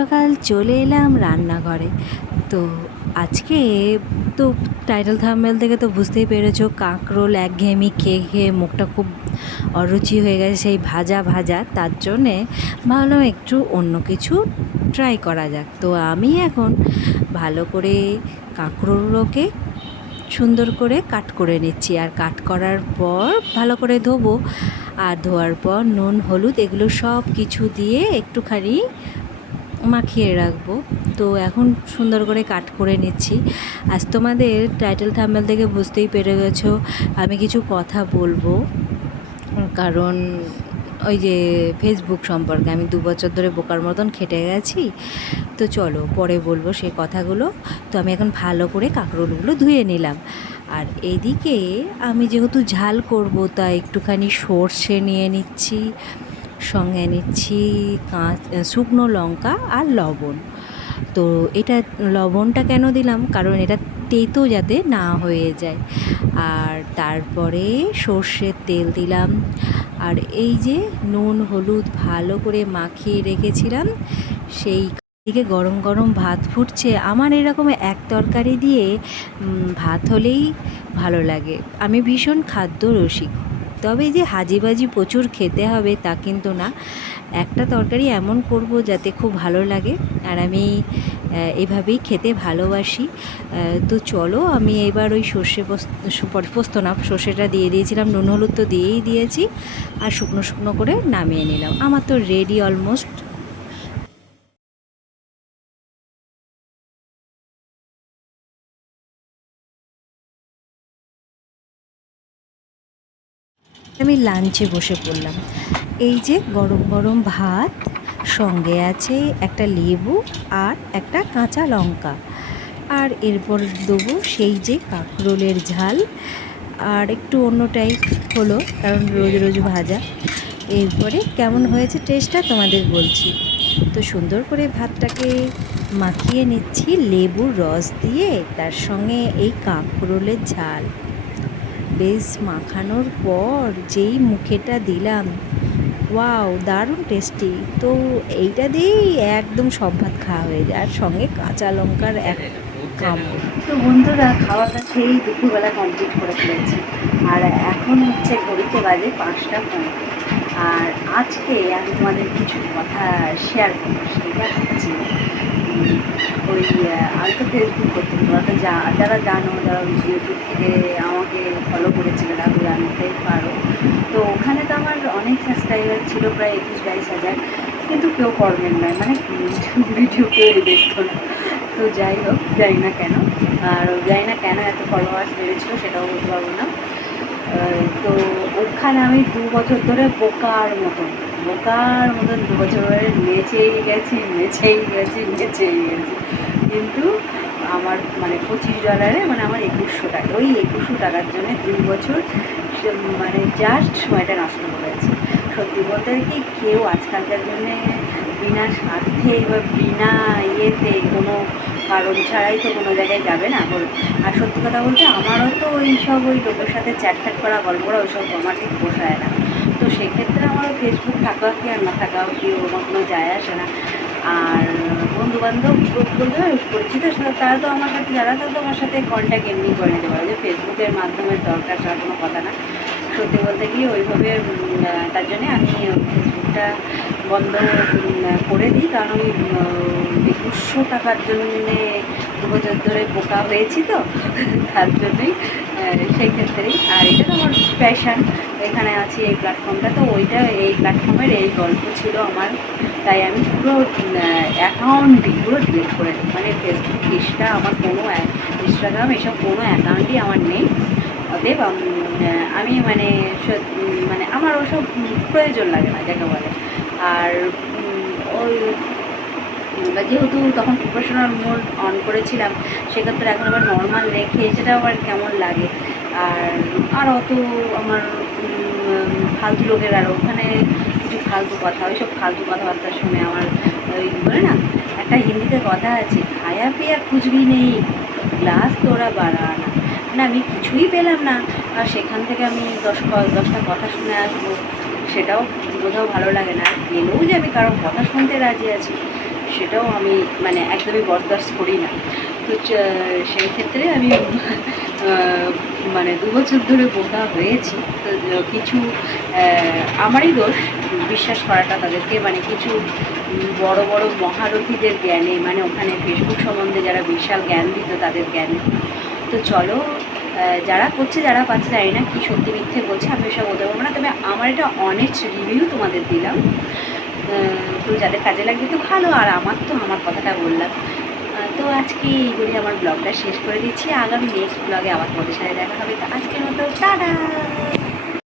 সকাল চলে এলাম রান্নাঘরে। তো আজকে তো টাইটেল থাম্বেল থেকে তো বুঝতেই পেরেছ, কাঁকরোল একঘেয়েমি খেয়ে খেয়ে মুখটা খুব অরুচি হয়ে গেছে সেই ভাজা ভাজা। তার জন্যে ভাবলাম একটু অন্য কিছু ট্রাই করা যাক। তো আমি এখন ভালো করে কাঁকরোলগুলোকে সুন্দর করে কাট করে নিচ্ছি। আর কাট করার পর ভালো করে ধোবো। আর ধোয়ার পর নুন, হলুদ এগুলো সব কিছু দিয়ে একটুখানি মাখিয়ে রাখব। তো এখন সুন্দর করে কাট করে নিচ্ছি। আজ তোমাদের টাইটেল থাম্বেল থেকে বুঝতেই পেরে গেছো, আমি কিছু কথা বলব। কারণ ওই যে ফেসবুক সম্পর্কে আমি দু বছর ধরে বোকার মতন খেটে গেছি। তো চলো, পরে বলব সেই কথাগুলো। তো আমি এখন ভালো করে কাঁকরোলগুলো ধুয়ে নিলাম। আর এদিকে আমি যেহেতু ঝাল করব তা একটুখানি সর্ষে নিয়ে নিচ্ছি। সঙ্গে নিচ্ছি কাঁচ শুকনো লঙ্কা আর লবণ। তো এটা লবণটা কেন দিলাম? কারণ এটা তেতো যাতে না হয়ে যায়। আর তারপরে সর্ষের তেল দিলাম। আর এই যে নুন, হলুদ ভালো করে মাখিয়ে রেখেছিলাম, সেই দিকে গরম গরম ভাত ফুটছে। আমার এরকম এক তরকারি দিয়ে ভাত হলেই ভালো লাগে। আমি ভীষণ খাদ্য রসিক তবে যে হাজিবাজি প্রচুর খেতে হবে তা কিন্তু না। একটা তরকারি এমন করব যাতে খুব ভালো লাগে, আর আমি এভাবেই খেতে ভালোবাসি। তো চলো আমি এবার ওই সর্ষে পোস্ত পোস্ত না, সর্ষেটা দিয়ে দিয়েছিলাম, নুন হলুদ তো দিয়েই দিয়েছি, আর শুকনো শুকনো করে নামিয়ে নিলাম। আমার তো রেডি অলমোস্ট আমি লাঞ্চে বসে পড়লাম। এই যে গরম গরম ভাত, সঙ্গে আছে একটা লেবু আর একটা কাঁচা লঙ্কা। আর এরপর দেবো সেই যে কাঁকরোলের ঝাল। আর একটু অন্য টাইপ হলো, কারণ রোজ রোজ ভাজা। এরপরে কেমন হয়েছে টেস্টটা তোমাদের বলছি। তো সুন্দর করে ভাতটাকে মাখিয়ে নিচ্ছি, লেবুর রস দিয়ে, তার সঙ্গে এই কাঁকরোলের ঝাল। বেশ মাখানোর পর যেই মুখেটা দিলাম, ওয়াও, দারুণ টেস্টি। তো এইটা দিয়েই একদম সব ভাত খাওয়া হয়ে যায়। আর সঙ্গে কাঁচা লঙ্কার এক কামড় তো বন্ধুরা, খাওয়াটা খেয়েই দুপুরবেলা কমপ্লিট করে ফেলেছি। আর এখন হচ্ছে ঘড়িতে বাজে পাঁচটা পনেরো। আর আজকে আমি তোমাদের কিছু কথা শেয়ার করব, সেটা হচ্ছে ওই আমি তো ফেসবুক করতাম তোমরা তো যা, যারা জানো, যারা ইউটিউব থেকে আমাকে ফলো করেছিল তারা জানতে পারো, তো ওখানে তো আমার অনেক সাবস্ক্রাইবার ছিল, প্রায় একুশ বাইশ হাজার। কিন্তু কেউ করবেন নয় মানে ভিডিও কেউ দেখতো না। তো যাই হোক, জানি না কেন। আর জানি না কেন এত ফলোয়ার্স বেড়েছিল, সেটাও বলতে পারব না। তো ওখানে আমি দু বছর ধরে বোকার মতন। বোকার মতন দু বছর ধরে নেচেই গেছি নেচেই গেছি নেচেই গেছি। কিন্তু আমার মানে পঁচিশ ডলারে মানে আমার একুশশো টাকা, ওই একুশশো টাকার জন্য দুই বছর মানে জাস্ট সময়টা নষ্ট করেছি। সত্যি বলতে কি কেউ আজকালকার জন্যে বিনা স্বার্থে বা বিনা ইয়েতে কোনো কারণ ছাড়াই তো কোনো জায়গায় যাবে না। বল আর সত্যি কথা বলতে আমারও তো ওই সব ওই লোকের সাথে চ্যাট ফ্যাট করা, গল্প করা ওইসব আমার ঠিক পোষায় না। তো সেক্ষেত্রে আমার ফেসবুক থাকা কি আর না থাকাও কি ওরকম কোনো যায় আসে না। আর বন্ধু বান্ধব বলতে হয় পরিচিত তারা তো আমার সাথে যারা তো আমার সাথে কন্ট্যাক্ট এমনি করে নিতে পারে। যে ফেসবুকের মাধ্যমে দরকার ছাড়া কোনো কথা না। সত্যি বলতে কি ওইভাবে তার জন্যে আমি ফেসবুকটা বন্ধ করে দিই। কারণ ওই একুশশো টাকার জন্যে দু বছর ধরে বোকা হয়েছি তো। তার জন্যই সেই ক্ষেত্রেই। আর এটা তো আমার প্যাশান এখানে আছি এই প্ল্যাটফর্মটা তো ওইটা এই প্ল্যাটফর্মের এই গল্প ছিল আমার। তাই আমি পুরো অ্যাকাউন্টই পুরো ডিলিট করে দিই। মানে ফেসবুক ইনস্টা আমার কোনো ইনস্টাগ্রাম এসব কোনো অ্যাকাউন্টই আমার নেই। অতএব আমি মানে মানে আমার ওসব প্রয়োজন লাগে না, যাকে বলে। আর উম, যেহেতু তখন প্রফেশনাল মোড অন করেছিলাম সেক্ষেত্রে এখন আবার নর্মাল রেখে সেটা আবার কেমন লাগে। আর আর অত আমার ফালতু লোকের আর ওখানে কিছু ফালতু কথা ওইসব ফালতু কথাবার্তা শুনে আমার ওই বলে না একটা হিন্দিতে কথা আছে খায়া পিয়া খুঁজবি নেই গ্লাস তোরা বাড়ানা। না না আমি কিছুই পেলাম না আর সেখান থেকে আমি দশ দশটা কথা শুনে আসব সেটাও বোধহয় ভালো লাগে না। পেলেও যে আমি কারও কথা শুনতে রাজি আছি সেটাও আমি মানে একদমই বরদাস্ত করি না। তো সেই ক্ষেত্রে আমি মানে দু বছর ধরে বোকা হয়েছি। তো কিছু আমারই দোষ বিশ্বাস করাটা তাদেরকে। মানে কিছু বড় বড় মহারথীদের জ্ঞানে মানে ওখানে ফেসবুক সম্বন্ধে যারা বিশাল জ্ঞান দিত তাদের জ্ঞানে। তো চলো যারা করছে, যারা পাচ্ছে, জানি না কি সত্যি মিথ্যে বলছে আমি সব বলতে পারব না। তবে আমার এটা অনেস্ট রিভিউ তোমাদের দিলাম। তো যাদের কাজে লাগবে তো ভালো। আর আমার তো আমার কথাটা বললাম। তো আজকে এই করে আমার ব্লগটা শেষ করে দিচ্ছি। আগামী নেক্সট ব্লগে আবার তোমাদের সাথে দেখা হবে। তো আজকের মতো, টাটা!